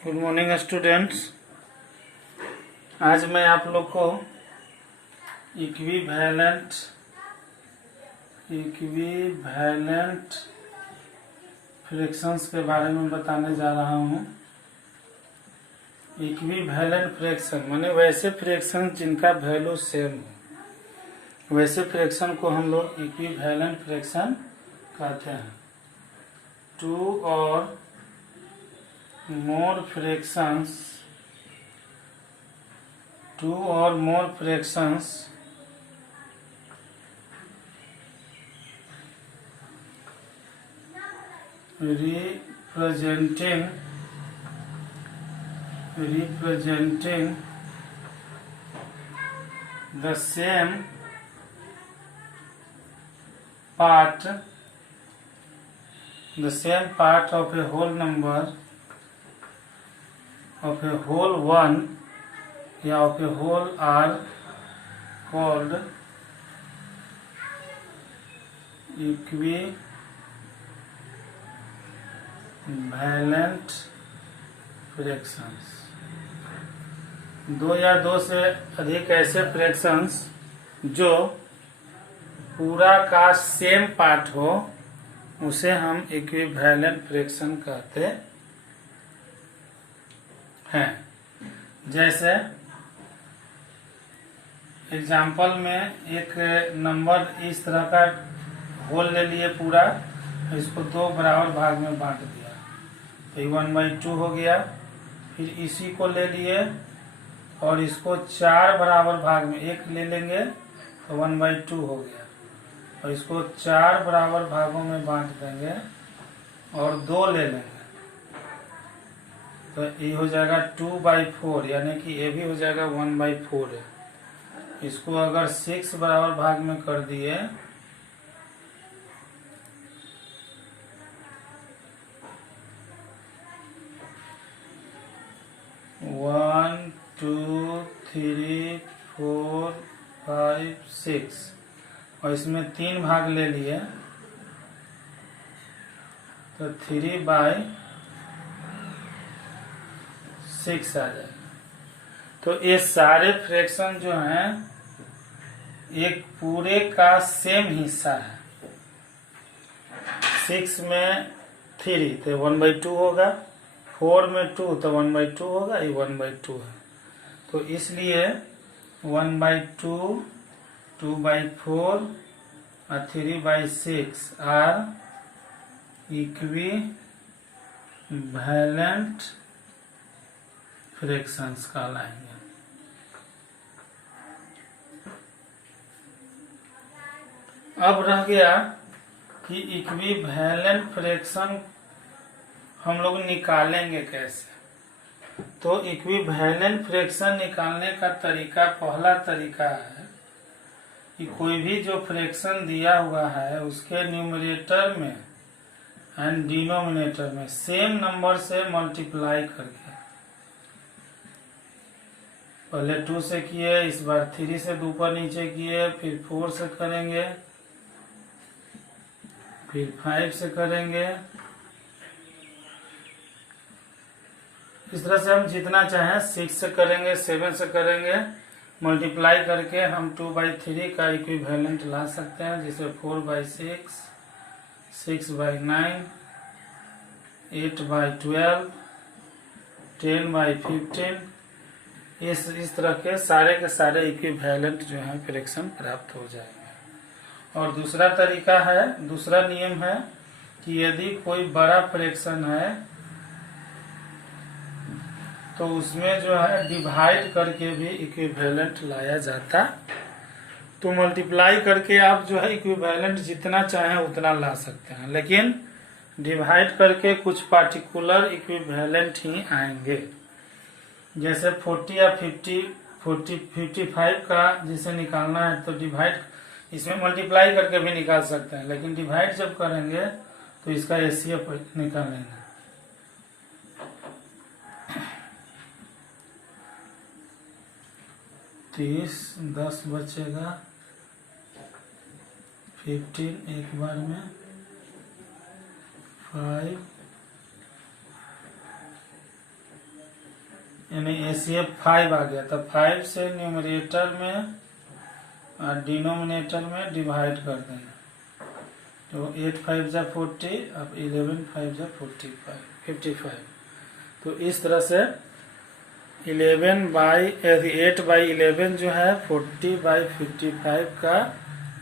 Good morning students. आज मैं आप लोग को इक्विवेलेंट फ्रैक्शंस के बारे में बताने जा रहा हूँ। इक्विवेलेंट फ्रैक्शन माने वैसे फ्रैक्शन जिनका वैल्यू सेम हो, वैसे फ्रैक्शन को हम लोग इक्विवेलेंट फ्रैक्शन कहते हैं। टू और more fractions representing the same part of a whole number of a whole one या of a whole are called equivalent fractions। दो या दो से अधिक ऐसे फ्रैक्शंस जो पूरा का सेम पार्ट हो उसे हम इक्विवेलेंट फ्रैक्शन कहते हैं। जैसे एग्जाम्पल में एक नंबर इस तरह का होल ले लिए पूरा, इसको दो बराबर भाग में बांट दिया तो 1/2 हो गया। फिर इसी को ले लिए और इसको चार बराबर भाग में, एक ले लेंगे तो 1/2 हो गया, और इसको चार बराबर भागों में बांट देंगे और दो ले लेंगे तो ये हो जाएगा 2/4, यानी कि ये भी हो जाएगा 1/4 है। इसको अगर 6 बराबर भाग में कर दिए वन टू थ्री फोर 5 6 और इसमें 3 भाग ले लिए तो 3/6 आ जाएगा। तो ये सारे फ्रैक्शन जो हैं एक पूरे का सेम हिस्सा है। 6 में 3 तो 1/2 होगा, 4 में 2 तो 1/2 होगा, ये 1/2 है। तो इसलिए 1/2, 2/4 और 3/6 आर इक्विवेलेंट फ्रैक्शंस कहलाएंगे। अब रह गया कि इक्विवेलेंट फ्रैक्शन हम लोग निकालेंगे कैसे। तो इक्विवेलेंट फ्रैक्शन निकालने का तरीका, पहला तरीका है कि कोई भी जो फ्रैक्शन दिया हुआ है उसके न्यूमरेटर में एंड डिनोमिनेटर में सेम नंबर से मल्टीप्लाई करके, पहले 2 से किए, इस बार 3 से ऊपर नीचे किए, फिर 4 से करेंगे, फिर 5 से करेंगे। इस तरह से हम जितना चाहें 6 से करेंगे, 7 से करेंगे, मल्टीप्लाई करके हम 2/3 का इक्विवेलेंट ला सकते हैं। जैसे 4/6, 6/9, 8/12, 10/15, इस तरह के सारे इक्विवेलेंट जो है फ्रैक्शन प्राप्त हो जाएंगे। और दूसरा तरीका है, दूसरा नियम है कि यदि कोई बड़ा फ्रैक्शन है तो उसमें जो है डिवाइड करके भी इक्विवेलेंट लाया जाता। तो मल्टीप्लाई करके आप जो है इक्विवेलेंट जितना चाहें उतना ला सकते हैं, लेकिन डिवाइड करके कुछ पार्टिकुलर इक्विवेलेंट ही आएंगे। जैसे 40 या 55 का जिसे निकालना है तो डिवाइड, इसमें मल्टीप्लाई करके भी निकाल सकते हैं, लेकिन डिवाइड जब करेंगे तो इसका एचसीएफ निकालेंगे। 30, 10 बचेगा, 15 एक बार में, 5, यानी ACF 5 आ गया, तो 5 से न्यूमरेटर में और डिनोमिनेटर में डिवाइड कर देना। तो 8 5 जा 40, अब 11 5 जा 55। तो इस तरह से 8/11 जो है 40/55 का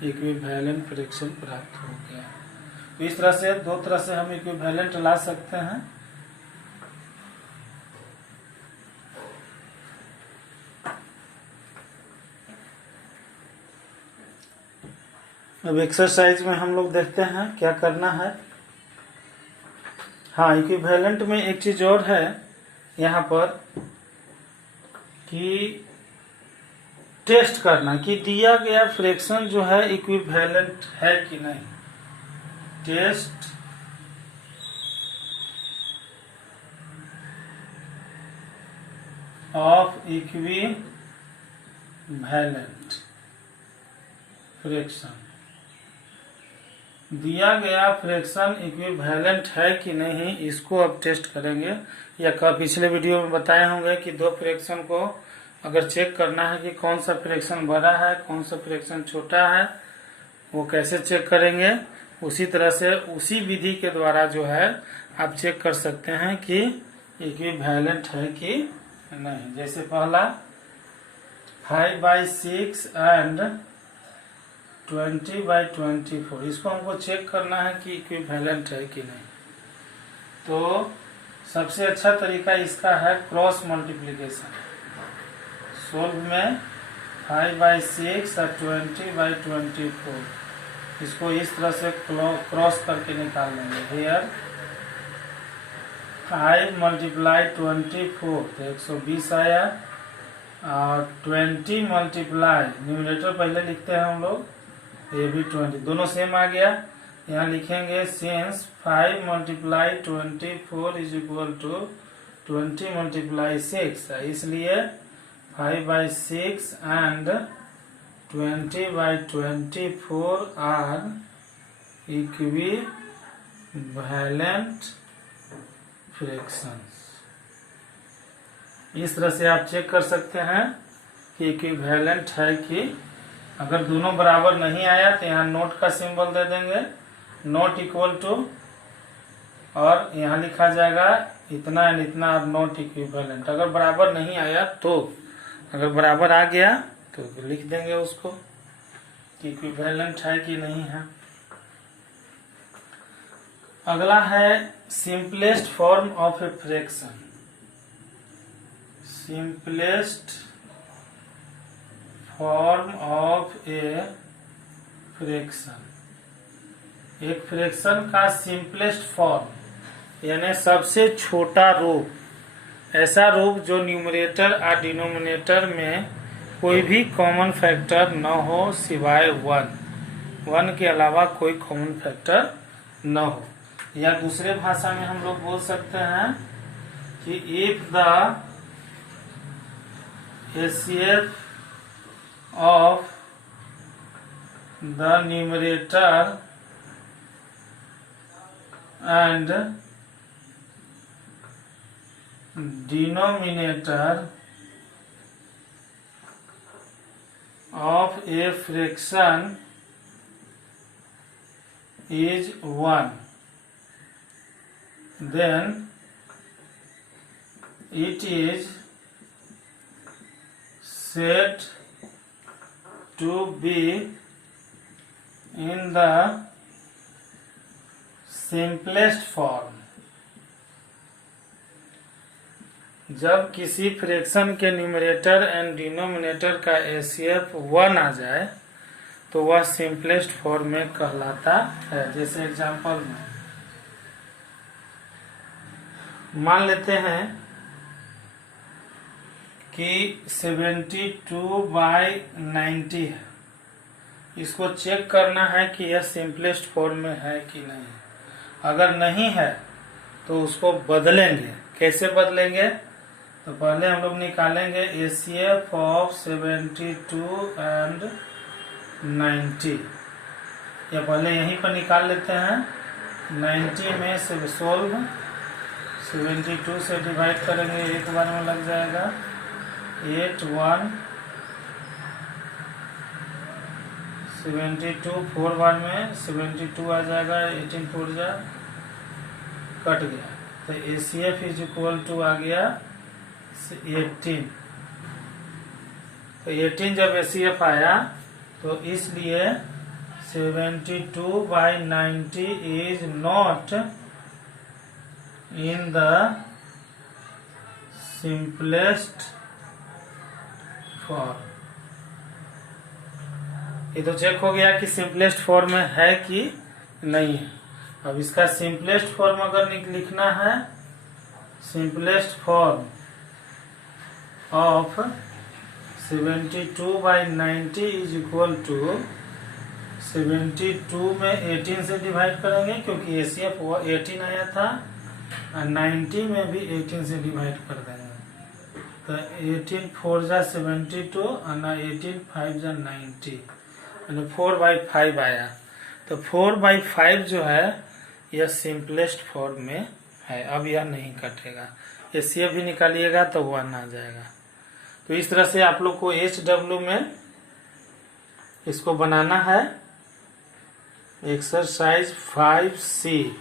इक्विवेलेंट फ्रैक्शन प्राप्त हो गया। तो इस तरह से दो तरह से हम इक्विवेलेंट ला सकते हैं। अब एक्सरसाइज में हम लोग देखते हैं क्या करना है। हाँ, इक्विवेलेंट में एक चीज और है यहाँ पर कि टेस्ट करना कि दिया गया फ्रैक्शन जो है इक्विवेलेंट है कि नहीं। टेस्ट ऑफ इक्विवेलेंट फ्रैक्शन, दिया गया फ्रैक्शन इक्विवेलेंट है कि नहीं, इसको अब टेस्ट करेंगे। या पिछले वीडियो में बताए होंगे कि दो फ्रैक्शन को अगर चेक करना है कि कौन सा फ्रैक्शन बड़ा है कौन सा फ्रैक्शन छोटा है, वो कैसे चेक करेंगे। उसी तरह से उसी विधि के द्वारा जो है आप चेक कर सकते हैं कि इक्विवेलेंट है कि नहीं। जैसे पहला 5/6 एंड 20/24, इसको हमको चेक करना है कि इक्विवेलेंट है कि नहीं। तो सबसे अच्छा तरीका इसका है क्रॉस मल्टीप्लिकेशन। सोल्व में 5/6 और 20/24, इसको इस तरह से क्रॉस करके निकाल लेंगे। हेयर 5 × 24 तो 120 आया, और 20 मल्टीप्लाई न्यूमरेटर पहले लिखते हैं हम लोग, ये भी 20, दोनों सेम आ गया। यहाँ लिखेंगे सिंस 5 × 24 इज इक्वल टू 20 × 6, इसलिए 5/6 एंड 20/24 आर इक्विवेलेंट फ्रैक्शंस। इस तरह से आप चेक कर सकते हैं कि इक्विवेलेंट है कि। अगर दोनों बराबर नहीं आया तो यहाँ नोट का सिंबल दे देंगे, नॉट इक्वल टू, और यहाँ लिखा जाएगा इतना एंड इतना और नॉट इक्विवेलेंट। अगर बराबर नहीं आया तो, अगर बराबर आ गया तो लिख देंगे उसको कि इक्विवेलेंट है कि नहीं है। अगला है simplest form of a fraction. Simplest form of a fraction, एक फ्रैक्शन का सिंपलेस्ट फॉर्म यानी सबसे छोटा रूप, ऐसा रूप जो न्यूमरेटर और डिनोमिनेटर में कोई भी कॉमन फैक्टर न हो सिवाय 1 के अलावा कोई कॉमन फैक्टर न हो। या दूसरे भाषा में हम लोग बोल सकते हैं कि if the HCF of the numerator and denominator of a fraction is 1, then it is said to be in the simplest form। जब किसी फ्रैक्शन के न्यूमरेटर एंड डिनोमिनेटर का HCF 1 आ जाए तो वह सिंपलेस्ट फॉर्म में कहलाता है। जैसे एग्जांपल में मान लेते हैं कि 72/90 है, इसको चेक करना है कि यह सिंपलेस्ट फॉर्म में है कि नहीं। अगर नहीं है तो उसको बदलेंगे। कैसे बदलेंगे? तो पहले हम लोग निकालेंगे HCF ऑफ 72 एंड 90, या पहले यहीं पर निकाल लेते हैं। 90 में से सोल्व 72 से डिवाइड करेंगे एक बार में लग जाएगा 8 1 72 4 बार में 72 आ जाएगा 18 4 जा कट गया तो ACF इज इक्वल टू आ गया 18। तो 18 जब ACF आया तो इसलिए 72/90 is not in the simplest form. ये तो चेक हो गया कि सिंपलेस्ट फॉर्म में है कि नहीं है। अब इसका सिंपलेस्ट फॉर्म अगर लिखना है, simplest form of 72/90 is equal to 72 में 18 से डिवाइड करेंगे क्योंकि ACF 18 आया था और 90 में भी 18 से डिवाइड कर देंगे तो 18 4 जा 72 और 18 5 जा 90 यानी 4/5 आया। तो 4/5 जो है यह सिंपलेस्ट फॉर्म में है। अब यह नहीं कटेगा, ACF भी निकालिएगा तो 1 आ जाएगा। तो इस तरह से आप लोग को HW में इसको बनाना है। एक्सरसाइज 5C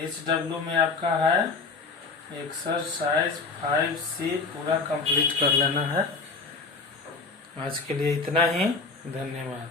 HW में आपका है एक्सरसाइज 5C पूरा कंप्लीट कर लेना है। आज के लिए इतना ही, धन्यवाद।